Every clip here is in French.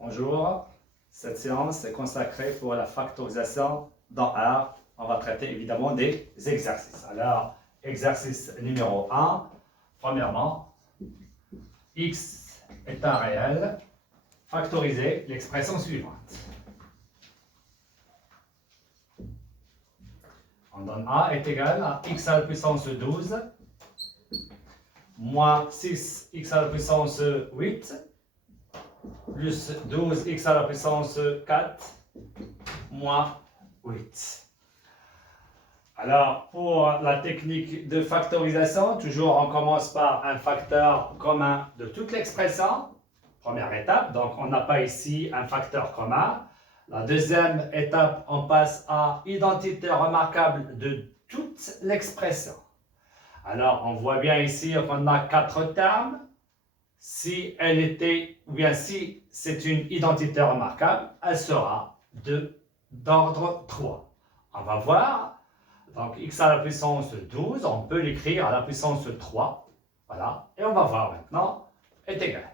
Bonjour, cette séance est consacrée pour la factorisation dans R. On va traiter évidemment des exercices. Alors, exercice numéro 1, premièrement, x est un réel, factoriser l'expression suivante. On donne a est égal à x à la puissance 12 moins 6x à la puissance 8 plus 12x à la puissance 4 moins 8. Alors, pour la technique de factorisation, toujours on commence par un facteur commun de toute l'expression. Première étape, donc on n'a pas ici un facteur commun. La deuxième étape, on passe à identité remarquable de toute l'expression. Alors, on voit bien ici qu'on a 4 termes. Si elle était, ou bien si c'est une identité remarquable, elle sera d'ordre 3. On va voir. Donc, x à la puissance 12, on peut l'écrire à la puissance 3. Voilà. Et on va voir maintenant, est égal.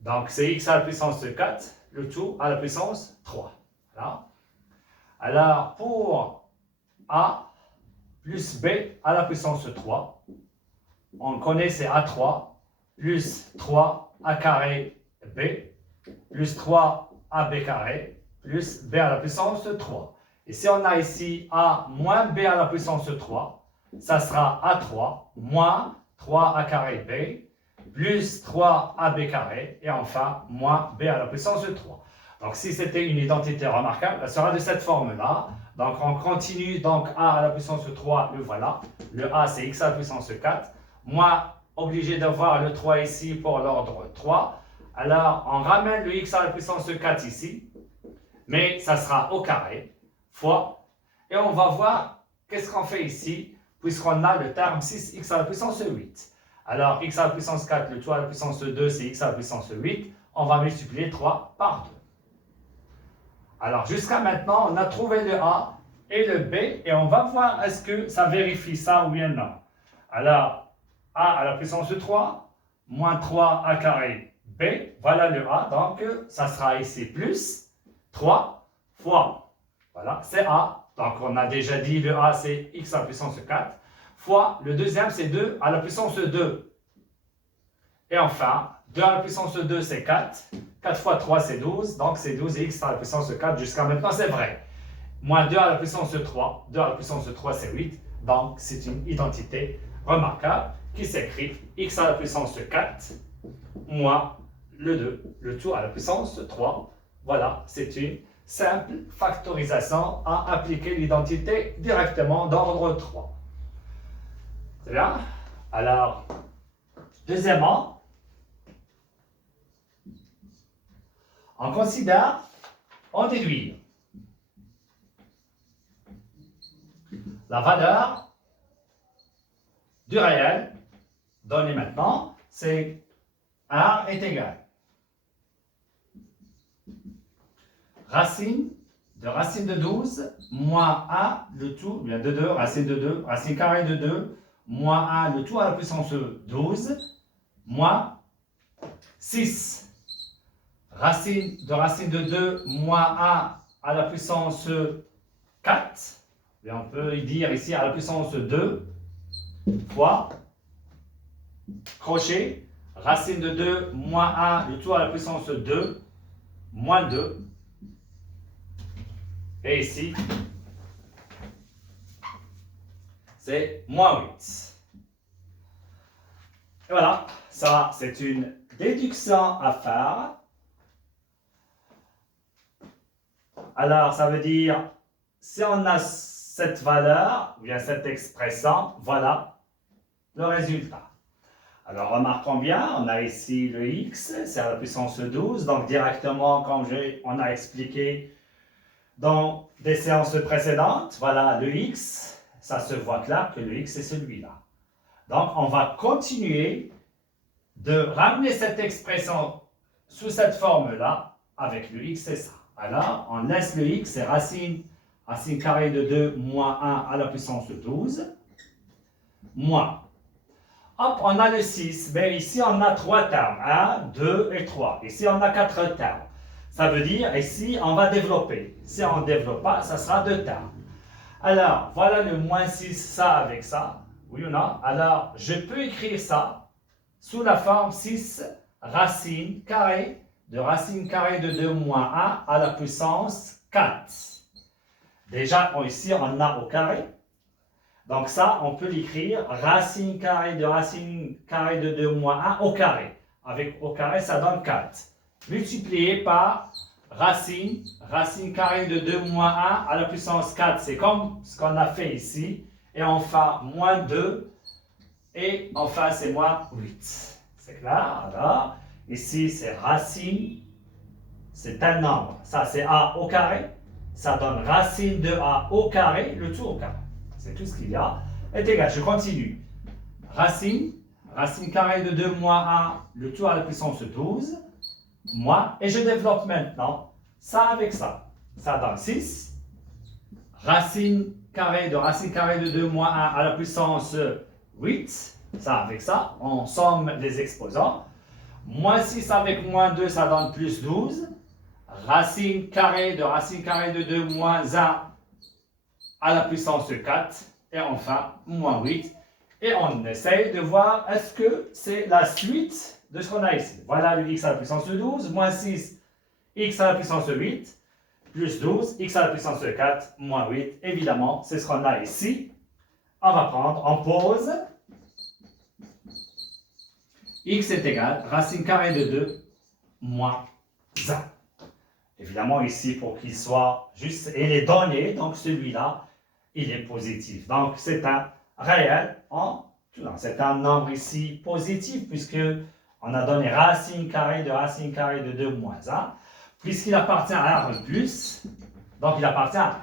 Donc, c'est x à la puissance 4, le tout à la puissance 3. Voilà. Alors, pour a plus b à la puissance 3, on connaît c'est a3 plus 3a carré b plus 3ab carré plus b à la puissance 3. Et si on a ici a moins b à la puissance 3, ça sera a3 moins 3a carré b plus 3ab carré et enfin moins b à la puissance 3. Donc si c'était une identité remarquable, elle sera de cette forme-là. Donc on continue, donc a à la puissance 3, le voilà. Le a c'est x à la puissance 4. Moins obligé d'avoir le 3 ici pour l'ordre 3. Alors on ramène le x à la puissance 4 ici. Mais ça sera au carré fois. Et on va voir qu'est-ce qu'on fait ici, puisqu'on a le terme 6x à la puissance 8. Alors x à la puissance 4, le tout à la puissance 2, c'est x à la puissance 8. On va multiplier 3 par 2. Alors jusqu'à maintenant, on a trouvé le a et le b. Et on va voir est-ce que ça vérifie ça ou bien non. Alors, a à la puissance 3, moins 3a carré b. Voilà le a. Donc, ça sera ici plus 3 fois, voilà, c'est a. Donc, on a déjà dit le a, c'est x à la puissance 4, fois le deuxième, c'est 2 à la puissance 2. Et enfin, 2 à la puissance 2, c'est 4. 4 fois 3, c'est 12. Donc, c'est 12 et x à la puissance 4. Jusqu'à maintenant, c'est vrai. Moins 2 à la puissance 3. 2 à la puissance 3, c'est 8. Donc, c'est une identité remarquable qui s'écrit x à la puissance 4 moins le 2, le tout à la puissance 3. Voilà, c'est une simple factorisation à appliquer l'identité directement d'ordre 3. C'est bien? Alors, deuxièmement, on considère, on déduit la valeur du réel donné maintenant, c'est R est égal racine de 12 moins 1 le tout, bien de 2, racine de 2, racine carrée de 2, moins 1 le tout à la puissance 12, moins 6. Racine de 2 moins 1 à la puissance 4, et on peut y dire ici à la puissance 2, fois crochet, racine de 2 moins 1 le tout à la puissance 2, moins 2. Et ici, c'est moins 8. Et voilà, ça c'est une déduction à faire. Alors, ça veut dire, si on a cette valeur, ou bien cette expression, voilà le résultat. Alors, remarquons bien, on a ici le x, c'est à la puissance 12, donc directement, comme on a expliqué dans des séances précédentes, voilà le x, ça se voit clair que le x est celui-là. Donc, on va continuer de ramener cette expression sous cette forme-là, avec le x, c'est ça. Alors, on laisse le x, c'est racine carrée de 2 moins 1 à la puissance 12, moins. Hop, on a le 6. Mais ici, on a 3 termes. 1, 2 et 3. Ici, on a 4 termes. Ça veut dire, ici, on va développer. Si on ne développe pas, ça sera 2 termes. Alors, voilà le moins 6, ça avec ça. Oui ou non? Alors, je peux écrire ça sous la forme 6 racine carrée de 2 moins 1 à la puissance 4. Déjà, ici, on a au carré. Donc ça, on peut l'écrire racine carrée de 2 moins 1 au carré. Avec au carré, ça donne 4. Multiplié par racine carrée de 2 moins 1 à la puissance 4. C'est comme ce qu'on a fait ici. Et enfin, moins 2. Et enfin, c'est moins 8. C'est clair? Alors, ici, c'est racine. C'est un nombre. Ça, c'est a au carré. Ça donne racine de a au carré, le tout au carré. C'est tout ce qu'il y a. Est égal, je continue. Racine carrée de 2 moins 1, le tout à la puissance 12, moins, et je développe maintenant ça avec ça. Ça donne 6. Racine carrée de 2 moins 1 à la puissance 8, ça avec ça, on somme les exposants. Moins 6 avec moins 2, ça donne plus 12. Racine carrée de 2 moins 1 à la puissance 4, et enfin, moins 8. Et on essaye de voir est-ce que c'est la suite de ce qu'on a ici. Voilà le x à la puissance 12, moins 6, x à la puissance 8, plus 12, x à la puissance 4, moins 8. Évidemment, c'est ce qu'on a ici. On va prendre, on pose. X est égal, racine carrée de 2, moins 1. Évidemment, ici, pour qu'il soit juste, il est donné, donc celui-là, il est positif. Donc, c'est un réel c'est un nombre ici positif, puisque on a donné racine carrée de 2 moins 1, puisqu'il appartient à R plus, donc il appartient à R.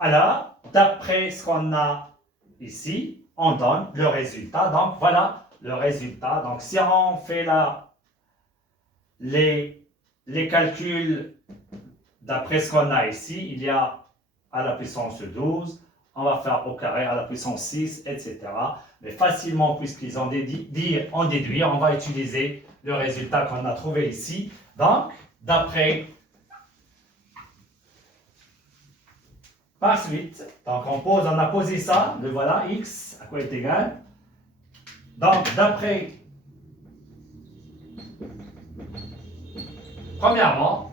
Alors, d'après ce qu'on a ici, on donne le résultat. Donc, voilà le résultat. Donc, si on fait là les calculs d'après ce qu'on a ici, il y a à la puissance 12, on va faire au carré à la puissance 6, etc. Mais facilement, puisqu'ils ont déduit, on va utiliser le résultat qu'on a trouvé ici. Donc, d'après, par suite, donc on a posé ça, le voilà, x, à quoi est égal. Donc, d'après, premièrement,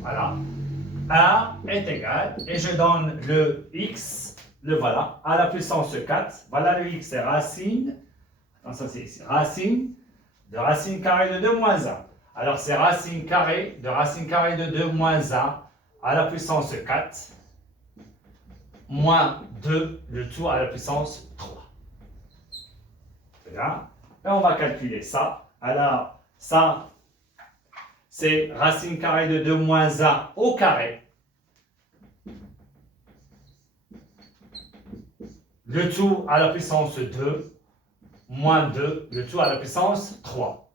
voilà, A est égal, et je donne le x, le voilà, à la puissance 4. Voilà le x, c'est racine, attention c'est ici, racine carrée de 2 moins 1. Alors c'est racine carrée de 2 moins 1 à la puissance 4, moins 2, le tout à la puissance 3. C'est bien. Et on va calculer ça. Alors, ça, c'est racine carrée de 2 moins 1 au carré. Le tout à la puissance 2, moins 2, le tout à la puissance 3.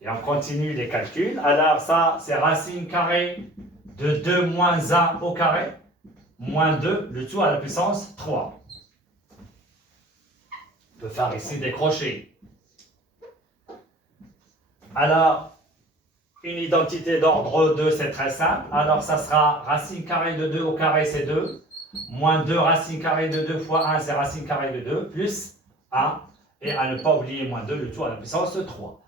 Et on continue les calculs. Alors ça, c'est racine carrée de 2 moins 1 au carré, moins 2, le tout à la puissance 3. On peut faire ici des crochets. Alors, une identité d'ordre 2, c'est très simple. Alors, ça sera racine carrée de 2 au carré, c'est 2. Moins 2 racine carrée de 2 fois 1, c'est racine carrée de 2, plus 1. Et à ne pas oublier moins 2, le tout à la puissance 3.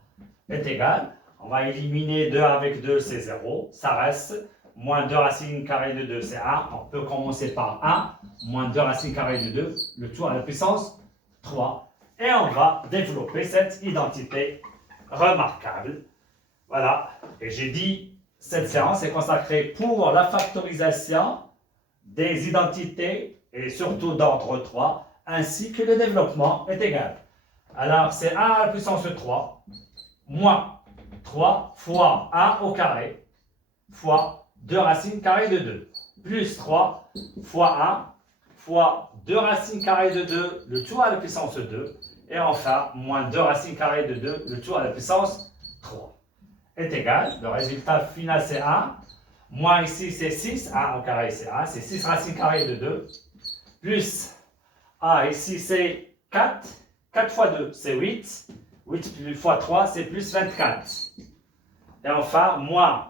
Est égal. On va éliminer 2 avec 2, c'est 0. Ça reste moins 2 racine carrée de 2, c'est 1. On peut commencer par 1. Moins 2 racine carrée de 2, le tout à la puissance 3. Et on va développer cette identité remarquable. Voilà. Et j'ai dit, cette séance est consacrée pour la factorisation des identités, et surtout d'ordre 3, ainsi que le développement est égal. Alors, c'est 1 à la puissance 3, moins 3 fois 1 au carré, fois 2 racines carrées de 2, plus 3 fois 1, fois 2 racines carrées de 2, le tout à la puissance 2, et enfin, moins 2 racines carrées de 2, le tout à la puissance 3, est égal. Le résultat final, c'est 1. Moins ici, c'est 6. 1 au carré, c'est 1. C'est 6 racines carrées de 2. Plus A, ici, c'est 4. 4 fois 2, c'est 8. 8 fois 3, c'est plus 24. Et enfin, moins.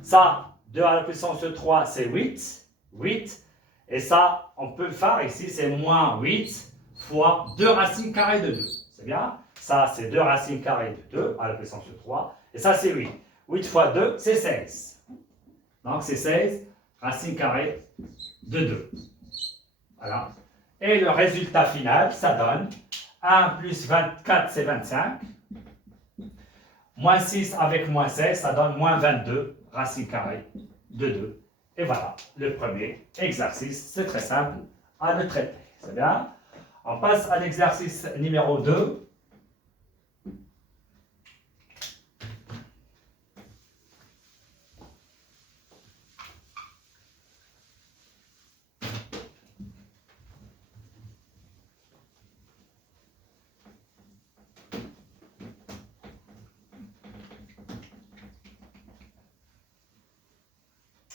Ça, 2 à la puissance de 3, c'est 8. 8. Et ça, on peut le faire ici, c'est moins 8 fois 2 racines carrées de 2. C'est bien? Ça, c'est 2 racines carrées de 2 à la puissance de 3. Et ça, c'est 8. 8 fois 2, c'est 16. Donc, c'est 16 racines carrées de 2. Voilà. Et le résultat final, ça donne 1 plus 24, c'est 25. Moins 6 avec moins 16, ça donne moins 22 racines carrées de 2. Et voilà, le premier exercice, c'est très simple à le traiter. C'est bien? On passe à l'exercice numéro 2.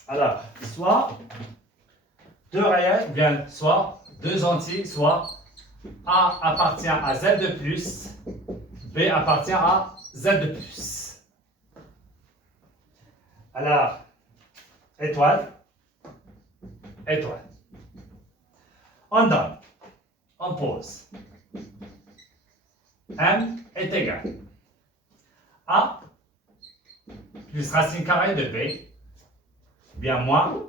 Alors, soit 2 réels, ou bien soit 2 entiers, soit A appartient à Z de plus, B appartient à Z de plus. Alors, étoile, étoile. On donne, on pose. M est égal à plus racine carrée de B, bien moins,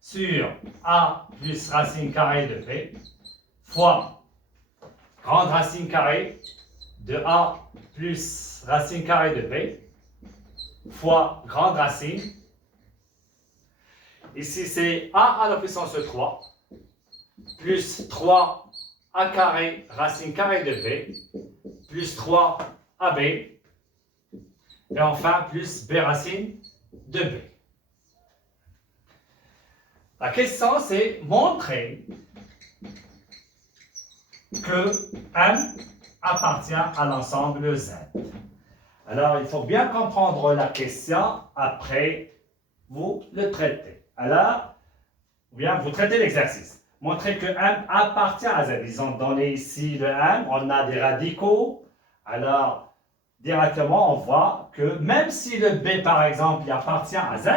sur A plus racine carrée de B, fois grande racine carrée de A plus racine carrée de B, fois grande racine. Ici, c'est A à la puissance de 3, plus 3 A carré racine carrée de B, plus 3 AB, et enfin plus B racine de B. La question, c'est montrer que M appartient à l'ensemble Z. Alors, il faut bien comprendre la question, après, vous le traitez. Alors, bien, vous traitez l'exercice. Montrez que M appartient à Z. Ils ont donné ici le M, on a des radicaux. Alors, directement, on voit que même si le B, par exemple, il appartient à Z,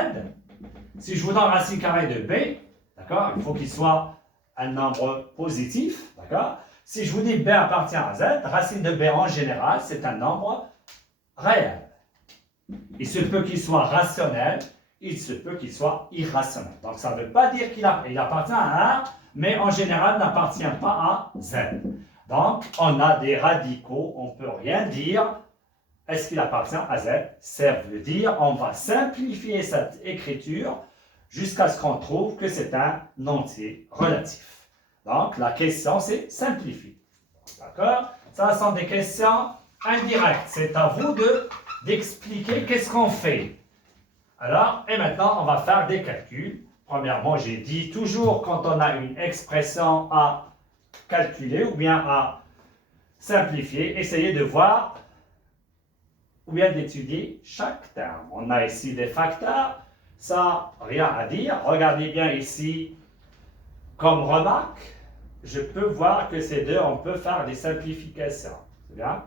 si je vous donne racine carrée de B, d'accord, il faut qu'il soit un nombre positif, d'accord. Si je vous dis B appartient à Z, racine de B en général, c'est un nombre réel. Il se peut qu'il soit rationnel, il se peut qu'il soit irrationnel. Donc ça ne veut pas dire qu'il appartient à A, mais en général n'appartient pas à Z. Donc on a des radicaux, on ne peut rien dire. Est-ce qu'il appartient à Z? Ça veut dire on va simplifier cette écriture jusqu'à ce qu'on trouve que c'est un entier relatif. Donc la question c'est simplifier. D'accord? Ça sont des questions indirectes. C'est à vous d'expliquer qu'est-ce qu'on fait. Alors, et maintenant, on va faire des calculs. Premièrement, j'ai dit toujours quand on a une expression à calculer ou bien à simplifier, essayez de voir ou bien d'étudier chaque terme. On a ici des facteurs, ça, rien à dire. Regardez bien ici, comme remarque, je peux voir que ces deux, on peut faire des simplifications. C'est bien?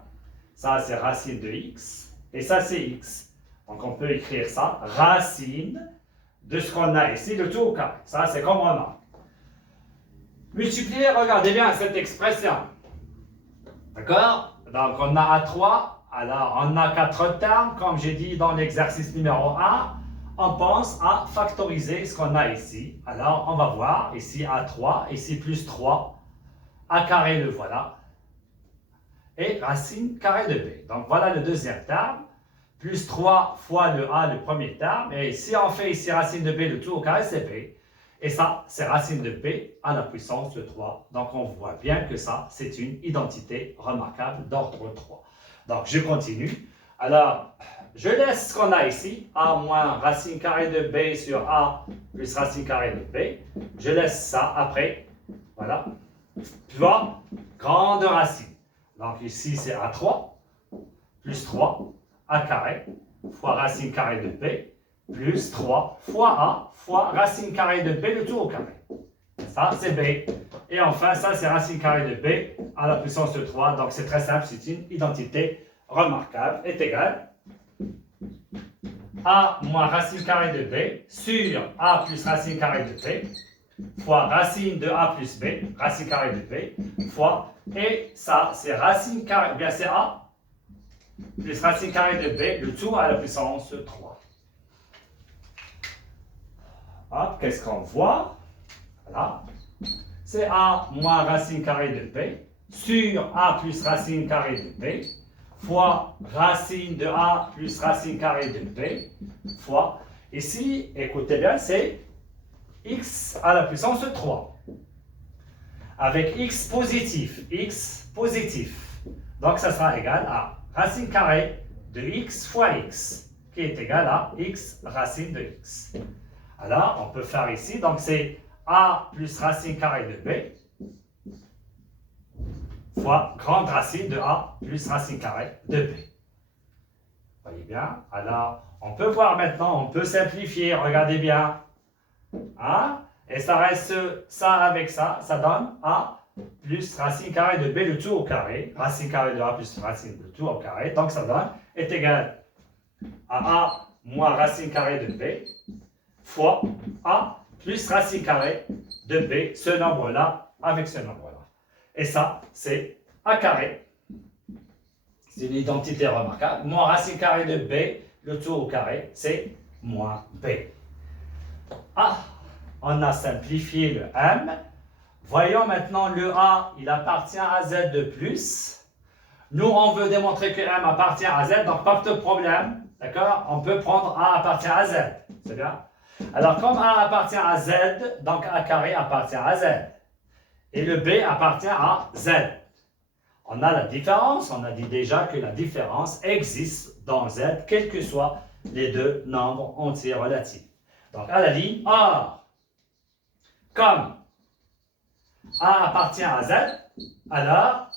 Ça, c'est racine de x, et ça, c'est x. Donc, on peut écrire ça, racine de ce qu'on a ici, le tout au carré. Ça, c'est comme remarque. Multiplier, regardez bien cette expression. D'accord? Donc, on a A3. Alors, on a 4 termes, comme j'ai dit dans l'exercice numéro 1. On pense à factoriser ce qu'on a ici. Alors, on va voir ici A3, ici plus 3. A carré, le voilà. Et racine carrée de B. Donc, voilà le deuxième terme. Plus 3 fois le A, le premier terme. Et si on fait ici racine de B, le tout au carré, c'est B. Et ça, c'est racine de B à la puissance de 3. Donc, on voit bien que ça, c'est une identité remarquable d'ordre 3. Donc, je continue. Alors, je laisse ce qu'on a ici. A moins racine carrée de B sur A plus racine carrée de B. Je laisse ça après. Voilà. Tu vois, grande racine. Donc, ici, c'est A3 plus 3 A carré fois racine carrée de B plus 3 fois A fois racine carrée de B, le tout au carré. Ça, c'est b. Et enfin, ça, c'est racine carrée de b à la puissance de 3. Donc, c'est très simple, c'est une identité remarquable, est égale a moins racine carrée de b sur a plus racine carrée de b fois racine de a plus b, racine carrée de b, fois, et ça, c'est racine carrée, bien c'est a plus racine carrée de b, le tout à la puissance 3. Hop, qu'est-ce qu'on voit? Voilà. C'est a moins racine carrée de b sur a plus racine carrée de b fois racine de a plus racine carrée de b fois, ici, écoutez bien, c'est x à la puissance 3. Avec x positif. Donc, ça sera égal à racine carrée de x fois x, qui est égal à x racine de x. Alors, on peut faire ici, donc c'est a plus racine carrée de b fois grande racine de a plus racine carrée de b. Voyez bien? Alors, on peut voir maintenant, on peut simplifier, regardez bien. Hein? Et ça reste ça avec ça, ça donne a plus racine carrée de b, le tout au carré. Racine carrée de a plus racine, le tout au carré. Donc, ça donne, est égal à a moins racine carrée de b fois a plus racine carrée de b, ce nombre-là, avec ce nombre-là. Et ça, c'est a carré. C'est une identité remarquable. Moins racine carrée de b, le tout au carré, c'est moins b. Ah, on a simplifié le m. Voyons maintenant le a, il appartient à z de plus. Nous, on veut démontrer que m appartient à z, donc pas de problème. D'accord? On peut prendre a appartient à z. C'est bien? Alors, comme a appartient à z, donc a carré appartient à z. Et le b appartient à z. On a la différence, on a dit déjà que la différence existe dans z, quels que soient les deux nombres entiers relatifs. Donc, à la ligne or, comme a appartient à z, alors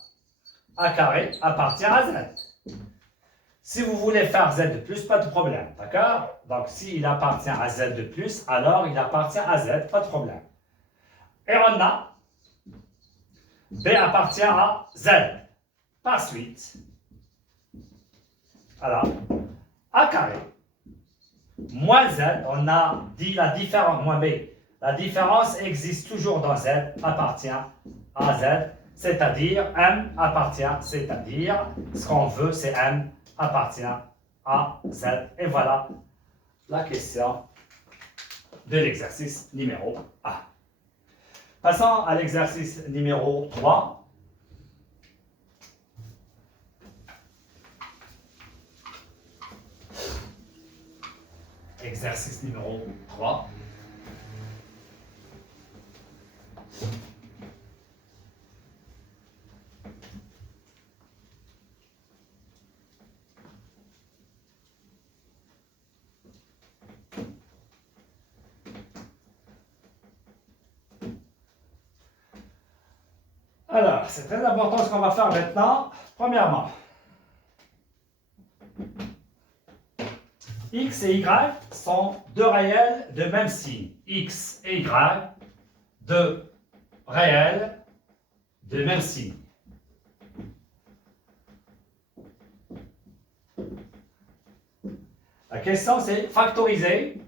a carré appartient à z. Si vous voulez faire z de plus, pas de problème, d'accord? Donc, s'il appartient à z de plus, alors il appartient à z, pas de problème. Et on a b appartient à z. Par suite, alors, a carré moins z, on a dit la différence, moins b. La différence existe toujours dans z, appartient à z, c'est-à-dire m appartient, c'est-à-dire ce qu'on veut, c'est m appartient à z. Et voilà la question de l'exercice numéro 1. Passons à l'exercice numéro 3. Exercice numéro 3. Alors, c'est très important ce qu'on va faire maintenant. Premièrement, x et y sont deux réels de même signe. X et y, deux réels de même signe. La question, c'est factoriser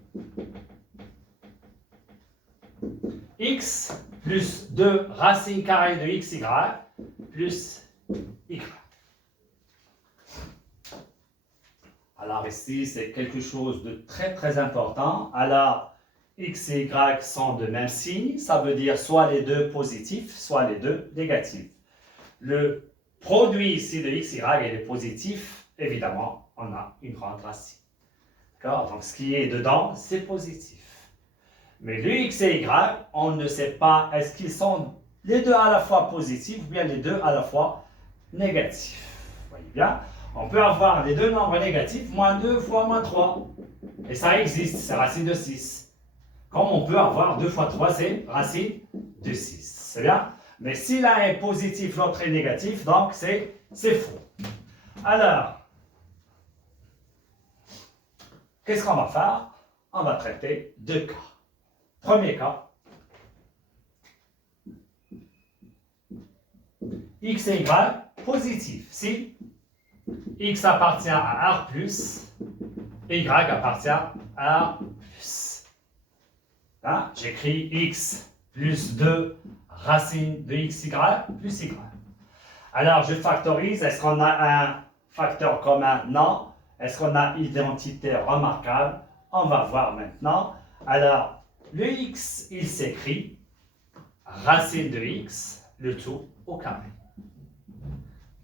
x plus 2 racine carrée de xy plus y. Alors ici, c'est quelque chose de très très important. Alors, x et y sont de même signe. Ça veut dire soit les deux positifs, soit les deux négatifs. Le produit ici de x, y est positif. Évidemment, on a une grande racine. D'accord? Donc, ce qui est dedans, c'est positif. Mais le x et y, on ne sait pas est-ce qu'ils sont les deux à la fois positifs ou bien les deux à la fois négatifs. Vous voyez bien? On peut avoir les deux nombres négatifs, moins 2 fois moins 3. Et ça existe, c'est racine de 6. Comme on peut avoir 2 fois 3, c'est racine de 6. C'est bien? Mais si l'un est positif, l'autre est négatif, donc c'est faux. Alors, qu'est-ce qu'on va faire? On va traiter deux cas. Premier cas, x et y positifs. Si x appartient à R+, y appartient à R+. Hein? J'écris x plus 2 racine de xy plus y. Alors, je factorise. Est-ce qu'on a un facteur commun? Non. Est-ce qu'on a identité remarquable? On va voir maintenant. Alors, le x, il s'écrit racine de x, le tout au carré.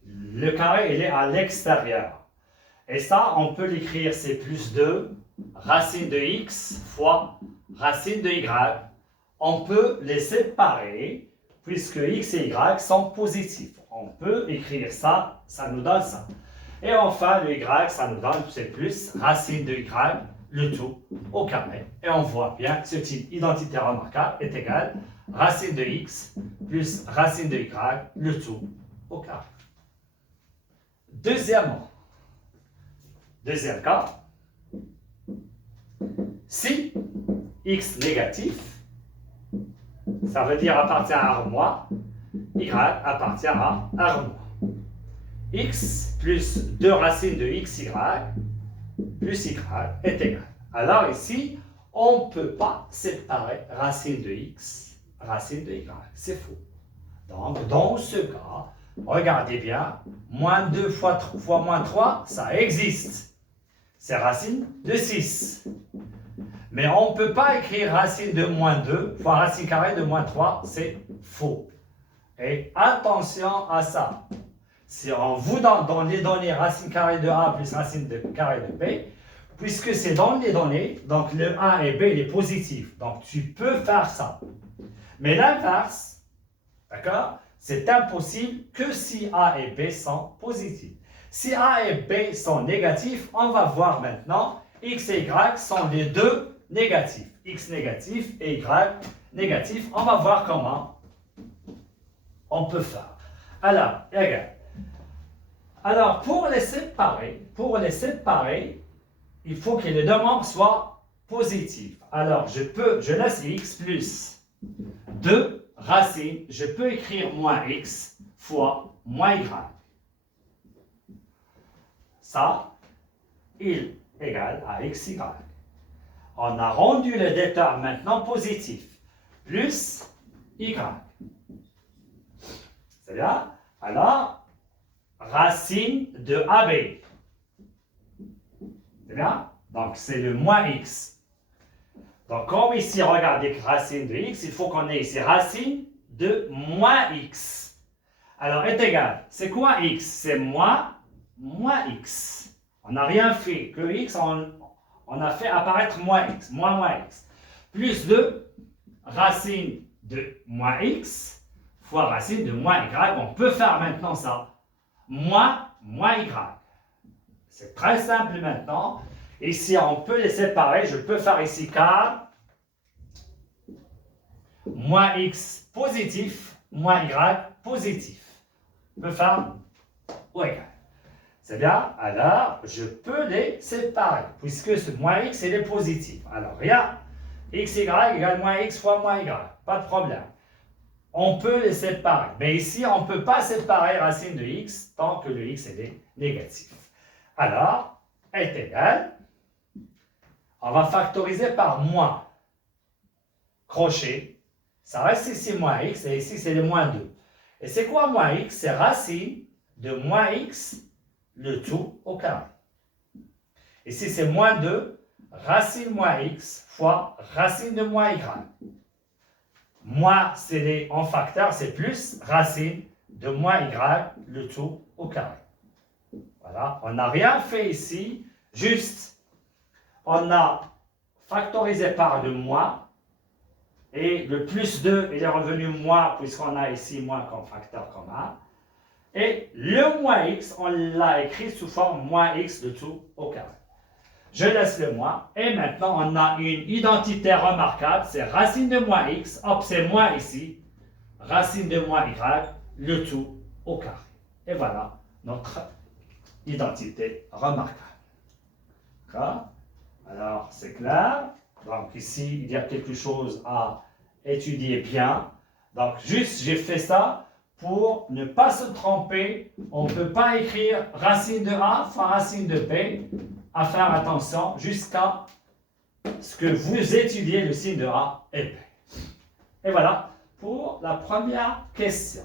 Le carré, il est à l'extérieur. Et ça, on peut l'écrire, c'est plus 2 racine de x fois racine de y. On peut les séparer puisque x et y sont positifs. On peut écrire ça, ça nous donne ça. Et enfin, le y, ça nous donne, c'est plus racine de y, le tout au carré. Et on voit bien que ce type identité remarquable est égal à racine de x plus racine de y, le tout au carré. Deuxième cas, si x négatif, ça veut dire appartient à R-, y appartient à R-. X plus 2 racines de xy plus y est égal. Alors ici, on ne peut pas séparer racine de x, racine de y. C'est faux. Donc, dans ce cas, regardez bien, moins 2 fois moins 3, ça existe. C'est racine de 6. Mais on ne peut pas écrire racine de moins 2 fois racine carrée de moins 3, c'est faux. Et attention à ça. Si on vous donne dans les données racine carrée de A plus racine carrée de B, puisque c'est dans les données, donc le A et B, il est positif. Donc tu peux faire ça. Mais l'inverse, d'accord, c'est impossible que si A et B sont positifs. Si A et B sont négatifs, on va voir maintenant, X et Y sont les deux négatifs. X négatif et Y négatif. On va voir comment on peut faire. Alors, regarde. Alors, pour les séparer, il faut que les deux membres soient positifs. Alors, je laisse x plus 2 racine, je peux écrire moins x fois moins y. Ça, il est égal à xy. On a rendu le vecteur maintenant positif, plus y. C'est bien? Alors, racine de AB. C'est bien? Donc, c'est le moins x. Donc, comme ici, regardez, racine de x, il faut qu'on ait ici racine de moins x. Alors, est égal. C'est quoi x? C'est moins x. On n'a rien fait. Que x, on a fait apparaître moins x. Moins x. Plus de racine de moins x fois racine de moins y. On peut faire maintenant ça. Moins y. C'est très simple maintenant. Ici, on peut les séparer. Je peux faire ici k moins x positif, moins y positif. Je peux faire ou égal. C'est bien? Alors, je peux les séparer, puisque ce moins x, il est positif. Alors, regarde, xy égale moins x fois moins y. Pas de problème. On peut les séparer. Mais ici, on ne peut pas séparer racine de x tant que le x est négatif. Alors, est égal. On va factoriser par moins. Crochet. Ça reste ici moins x et ici c'est le moins 2. Et c'est quoi moins x? C'est racine de moins x, le tout au carré. Ici c'est moins 2, racine moins x fois racine de moins y. Moins, c'est en facteur, c'est plus racine de moins y, le tout au carré. Voilà, on n'a rien fait ici, juste on a factorisé par le moins et le plus 2 il est revenu moins puisqu'on a ici moins comme facteur commun. Et le moins x, on l'a écrit sous forme moins x le tout au carré. Je laisse le moins et maintenant on a une identité remarquable, c'est racine de moins x, hop c'est moins ici, racine de moins y, le tout au carré. Et voilà notre identité remarquable. D'accord? Alors, c'est clair. Donc, ici, il y a quelque chose à étudier bien. Donc, juste, j'ai fait ça pour ne pas se tromper, on ne peut pas écrire racine de A fois racine de B, à faire attention jusqu'à ce que vous étudiez le signe de A et B. Et voilà pour la première question.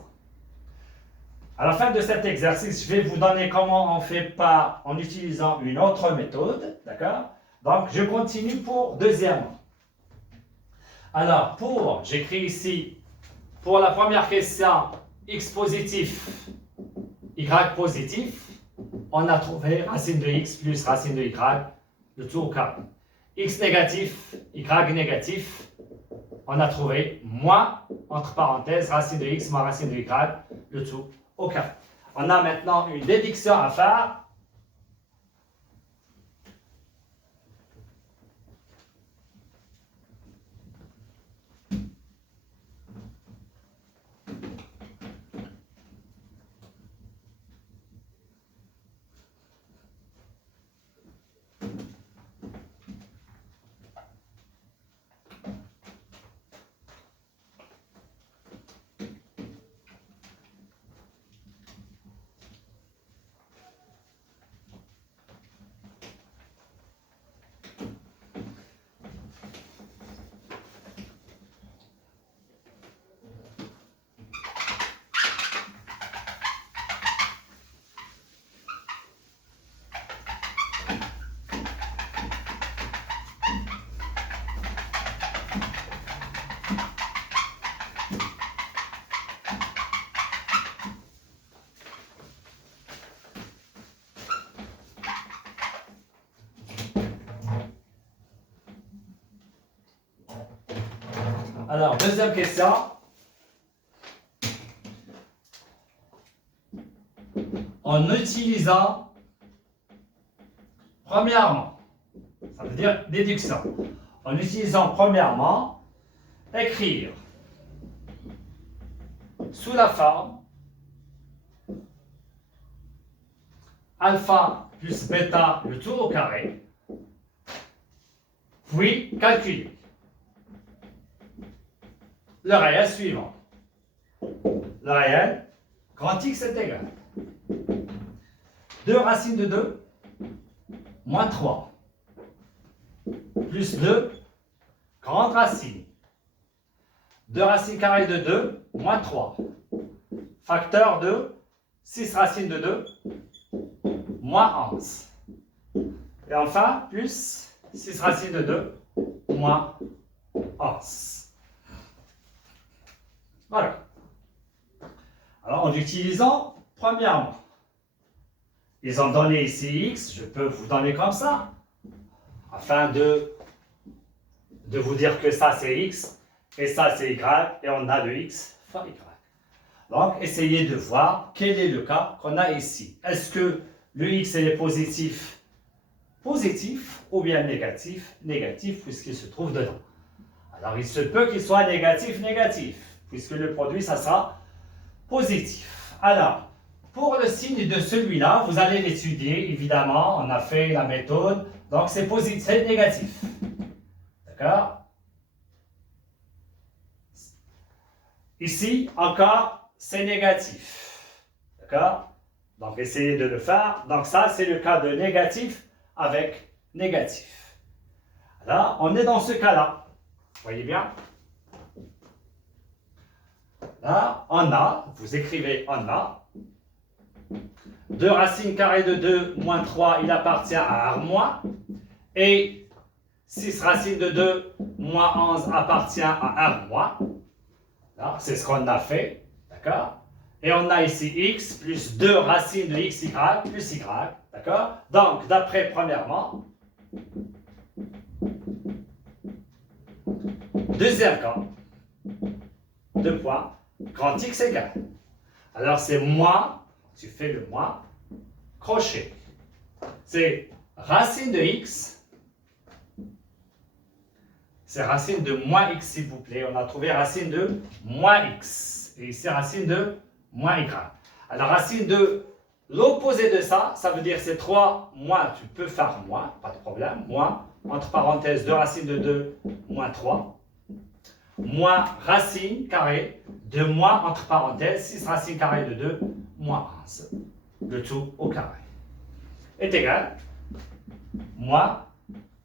À la fin de cet exercice, je vais vous donner comment on fait en utilisant une autre méthode, d'accord? Donc, je continue pour deuxièmement. Alors, j'écris ici, pour la première question, x positif, y positif, on a trouvé racine de x plus racine de y, le tout au carré. X négatif, y négatif, on a trouvé moins, entre parenthèses, racine de x moins racine de y, le tout au carré. On a maintenant une déduction à faire. Alors, deuxième question. En utilisant, premièrement, ça veut dire déduction, en utilisant premièrement, écrire sous la forme alpha plus bêta le tout au carré, puis calculer le réel suivant. Le réel, grand X est égal 2 racines de 2 moins 3 plus 2 grande racine 2 racines carrées de 2 moins 3 facteur de 6 racines de 2 moins 11 et enfin plus 6 racines de 2 moins 11. Voilà. Alors, en utilisant, premièrement, ils ont donné ici x, je peux vous donner comme ça, afin de vous dire que ça c'est x, et ça c'est y, et on a le x fois y. Donc, essayez de voir quel est le cas qu'on a ici. Est-ce que le x est positif, ou bien négatif, puisqu'il se trouve dedans. Alors, il se peut qu'il soit négatif, puisque le produit, ça sera positif. Alors, pour le signe de celui-là, vous allez l'étudier, évidemment, on a fait la méthode, donc c'est positif, c'est négatif. D'accord? Ici, encore, c'est négatif. D'accord? Donc, essayez de le faire. Donc, ça, c'est le cas de négatif avec négatif. Là, on est dans ce cas-là. Voyez bien? Là, on a, vous écrivez on a, 2 racines carrées de 2 moins 3, il appartient à R-, et 6 racines de 2 moins 11 appartient à R-. Là, c'est ce qu'on a fait, d'accord? Et on a ici x plus 2 racines de xy plus y, d'accord? Donc, d'après, premièrement, deuxième cas, 2 points, grand x égale. Alors, c'est moins, tu fais le moins, crochet. C'est racine de x, c'est racine de moins x, s'il vous plaît. On a trouvé racine de moins x. Et ici, racine de moins y. Alors, racine de l'opposé de ça, ça veut dire c'est 3 moins, tu peux faire moins, pas de problème, moins, entre parenthèses, 2 racines de 2 moins 3. moins racine carrée de moins, entre parenthèses, 6 racine carrée de 2 moins 11. Le tout au carré est égal, moins,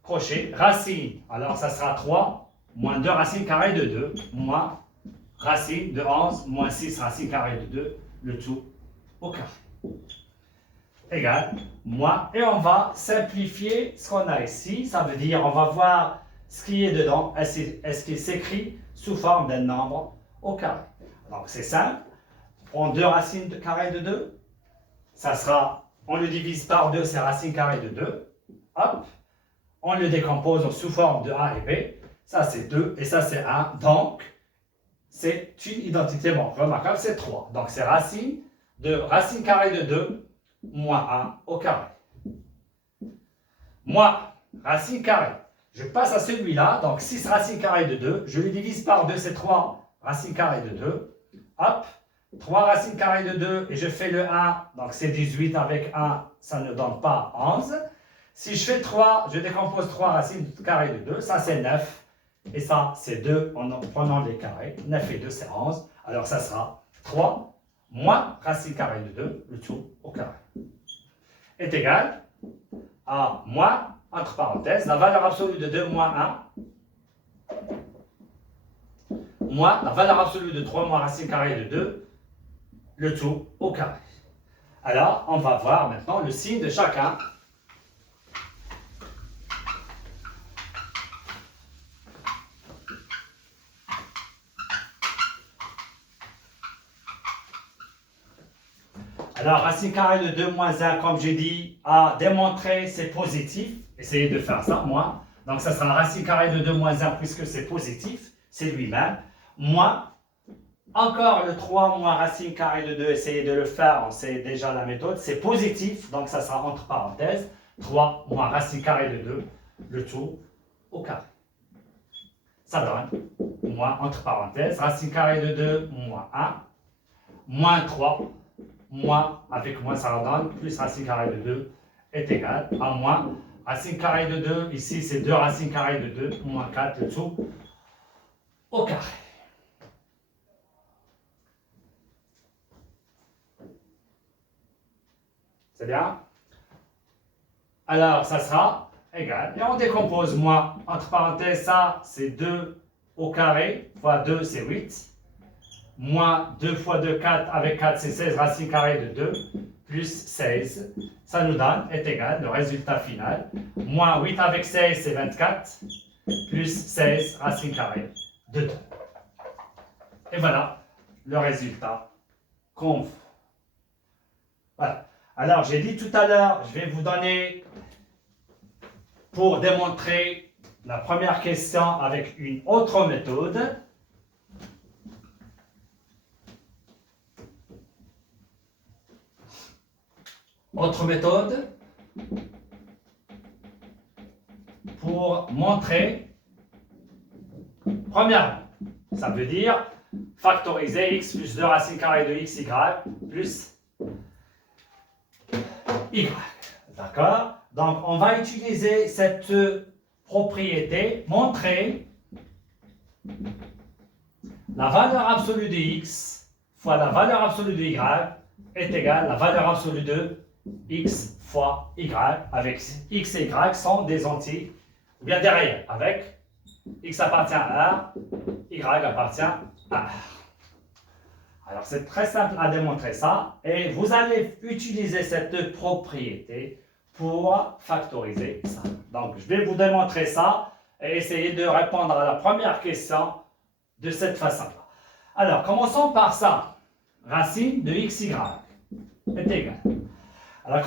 crochet, racine. Alors ça sera 3 moins 2 racine carrée de 2 moins racine de 11 moins 6 racine carrée de 2, le tout au carré. Égal, moins, et on va simplifier ce qu'on a ici. Ça veut dire, on va voir ce qui est dedans. Est-ce qu'il s'écrit sous forme d'un nombre au carré? Donc c'est simple. On 2 racines carrées de 2. Ça sera, on le divise par 2, c'est racine carrée de 2. Hop, on le décompose sous forme de A et B. Ça c'est 2 et ça c'est 1. Donc, c'est une identité remarquable, c'est 3. Donc c'est racine de racine carrée de 2 moins 1 au carré. Moins racine carrée. Je passe à celui-là, donc 6 racine carrée de 2. Je le divise par 2, c'est 3 racine carrée de 2. Hop, 3 racines carrées de 2 et je fais le 1, donc c'est 18 avec 1, ça ne donne pas 11. Si je fais 3, je décompose 3 racines carrées de 2, ça c'est 9. Et ça c'est 2 en prenant les carrés. 9 et 2 c'est 11. Alors ça sera 3 moins racine carrée de 2, le tout au carré, est égal à moins, entre parenthèses, la valeur absolue de 2 moins 1, moins la valeur absolue de 3 moins racine carrée de 2, le tout au carré. Alors, on va voir maintenant le signe de chacun. Alors, racine carrée de 2 moins 1, comme j'ai dit, à démontrer, c'est positif. Essayez de faire ça, moins. Donc, ça sera racine carrée de 2 moins 1, puisque c'est positif, c'est lui-même. Moins, encore le 3 moins racine carrée de 2, essayez de le faire, on sait déjà la méthode, c'est positif, donc ça sera entre parenthèses. 3 moins racine carrée de 2, le tout au carré. Ça donne, moins, entre parenthèses, racine carrée de 2, moins 1, moins 3, moins, avec moins ça donne, plus racine carrée de 2 est égal à moins racine carrée de 2, ici c'est 2 racines carrées de 2, moins 4, le tout au carré. C'est bien? Alors ça sera égal, et on décompose moins, entre parenthèses, ça c'est 2 au carré, fois 2 c'est 8, moins 2 fois 2, 4, avec 4 c'est 16 racine carrée de 2, plus 16, ça nous donne, est égal, le résultat final, moins 8 avec 16 c'est 24, plus 16 racine carrée de 2. Et voilà le résultat qu'on veut. Voilà. Alors j'ai dit tout à l'heure, je vais vous donner, pour démontrer la première question avec une autre méthode. Autre méthode pour montrer, premièrement, ça veut dire factoriser x plus 2 racine carrée de xy plus y. D'accord? Donc, on va utiliser cette propriété, montrer la valeur absolue de x fois la valeur absolue de y est égale à la valeur absolue de x fois y, avec x et y sont des entiers, ou bien des réels, avec x appartient à R, y appartient à R. Alors c'est très simple à démontrer ça, et vous allez utiliser cette propriété pour factoriser ça. Donc je vais vous démontrer ça, et essayer de répondre à la première question de cette façon-là. Alors commençons par ça. Racine de xy est égale. Alors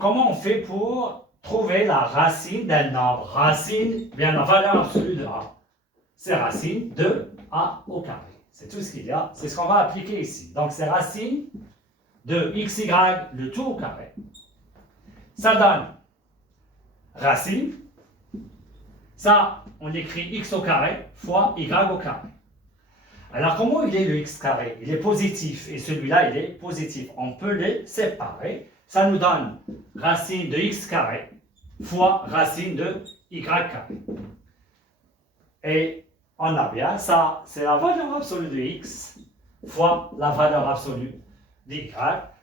comment on fait pour trouver la racine d'un nombre? Racine, bien la valeur absolue de A. C'est racine de A au carré. C'est tout ce qu'il y a. C'est ce qu'on va appliquer ici. Donc c'est racine de xy, le tout au carré. Ça donne racine. Ça, on écrit x au carré fois y au carré. Alors, comment il est le x carré? Il est positif, et celui-là, il est positif. On peut les séparer. Ça nous donne racine de x carré fois racine de y carré. Et on a bien ça, c'est la valeur absolue de x fois la valeur absolue d'y.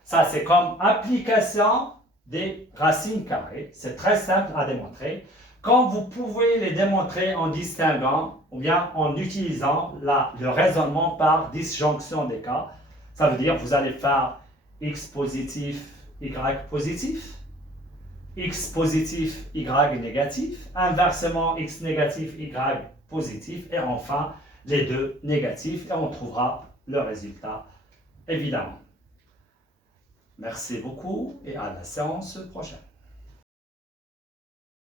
Ça, c'est comme application des racines carrées. C'est très simple à démontrer. Quand vous pouvez les démontrer en distinguant ou bien en utilisant le raisonnement par disjonction des cas, ça veut dire que vous allez faire x positif, y positif, x positif, y négatif, inversement x négatif, y positif, et enfin les deux négatifs, et on trouvera le résultat, évidemment. Merci beaucoup et à la séance prochaine.